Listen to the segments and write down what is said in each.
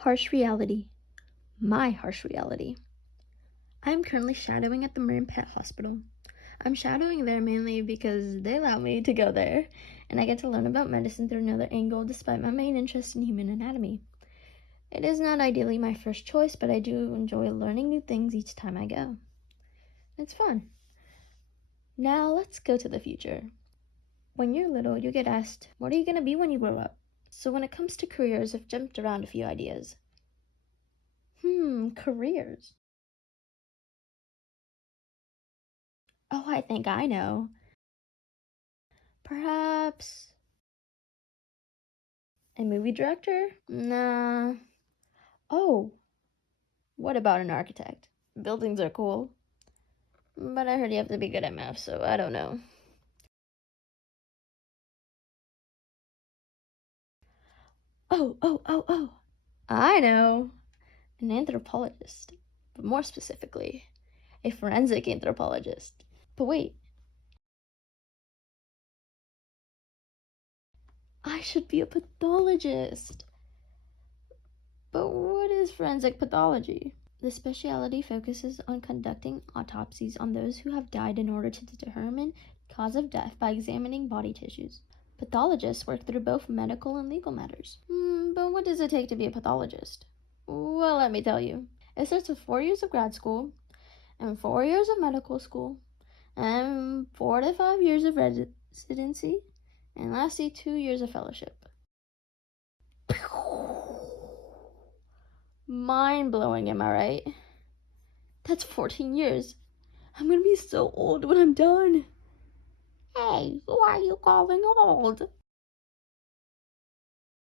Harsh reality. My harsh reality. I am currently shadowing at the Marin Pet Hospital. I'm shadowing there mainly because they allow me to go there, and I get to learn about medicine through another angle despite my main interest in human anatomy. It is not ideally my first choice, but I do enjoy learning new things each time I go. It's fun. Now let's go to the future. When you're little, you get asked, what are you going to be when you grow up? So when it comes to careers, I've jumped around a few ideas. Careers. Oh, I think I know. Perhaps a movie director? Nah. Oh, what about an architect? Buildings are cool. But I heard you have to be good at math, so I don't know. Oh. I know. An anthropologist. But more specifically, a forensic anthropologist. But wait. I should be a pathologist. But what is forensic pathology? The specialty focuses on conducting autopsies on those who have died in order to determine cause of death by examining body tissues. Pathologists work through both medical and legal matters. But what does it take to be a pathologist? Well, let me tell you. It starts with 4 years of grad school, and 4 years of medical school, and 4 to 5 years of residency, and lastly 2 years of fellowship. Mind-blowing, am I right? That's 14 years. I'm gonna be so old when I'm done. Hey, who are you calling old?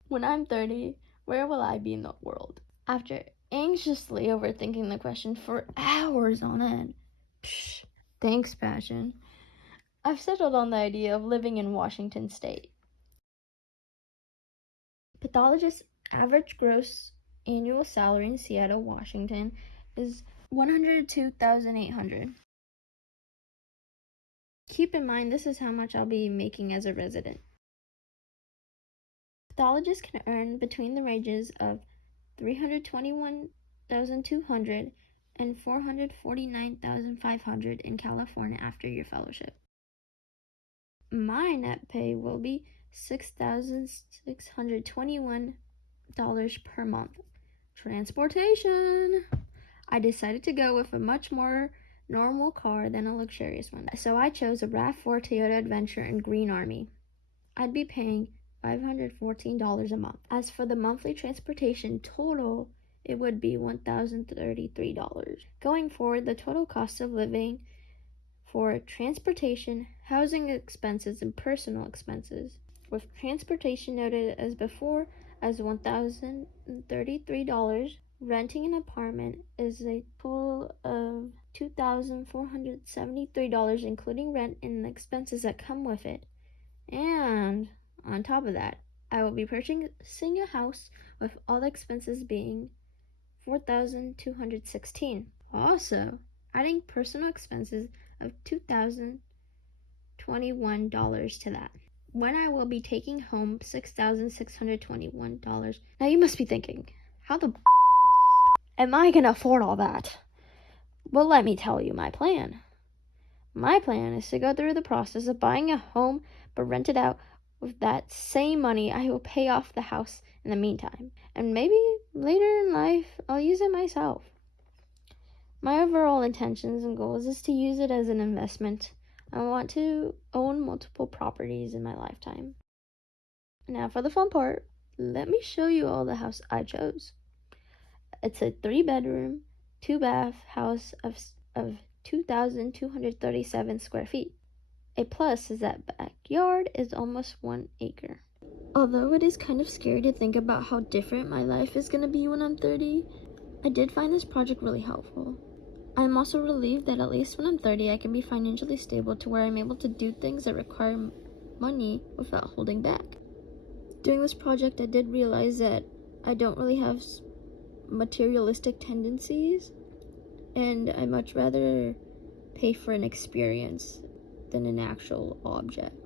When I'm 30, where will I be in the world? After anxiously overthinking the question for hours on end. Psh, thanks, Passion. I've settled on the idea of living in Washington State. Pathologists' average gross annual salary in Seattle, Washington is $102,800. Keep in mind, this is how much I'll be making as a resident. Pathologists can earn between the ranges of $321,200 and $449,500 in California after your fellowship. My net pay will be $6,621 per month. Transportation. I decided to go with a much more normal car than a luxurious one, so I chose a RAV4 Toyota Adventure in Green Army. I'd be paying $514 a month. As for the monthly transportation total, it would be $1,033. Going forward, the total cost of living for transportation, housing expenses, and personal expenses, with transportation noted as before as $1,033, renting an apartment is a total of $2,473, including rent and the expenses that come with it. And on top of that, I will be purchasing a house with all the expenses being $4,216. Also, adding personal expenses of $2,021 to that, when I will be taking home $6,621. Now you must be thinking, how the am I gonna afford all that? Well, let me tell you my plan. My plan is to go through the process of buying a home but rent it out. With that same money, I will pay off the house in the meantime, and maybe later in life I'll use it myself. My overall intentions and goals is to use it as an investment. I want to own multiple properties in my lifetime. Now for the fun part, let me show you all the house I chose. It's a 3-bedroom, 2-bath house of 2,237 square feet. A plus is that backyard is almost 1 acre. Although it is kind of scary to think about how different my life is going to be when I'm 30, I did find this project really helpful. I'm also relieved that at least when I'm 30, I can be financially stable to where I'm able to do things that require money without holding back. Doing this project, I did realize that I don't really have materialistic tendencies, and I much rather pay for an experience than an actual object.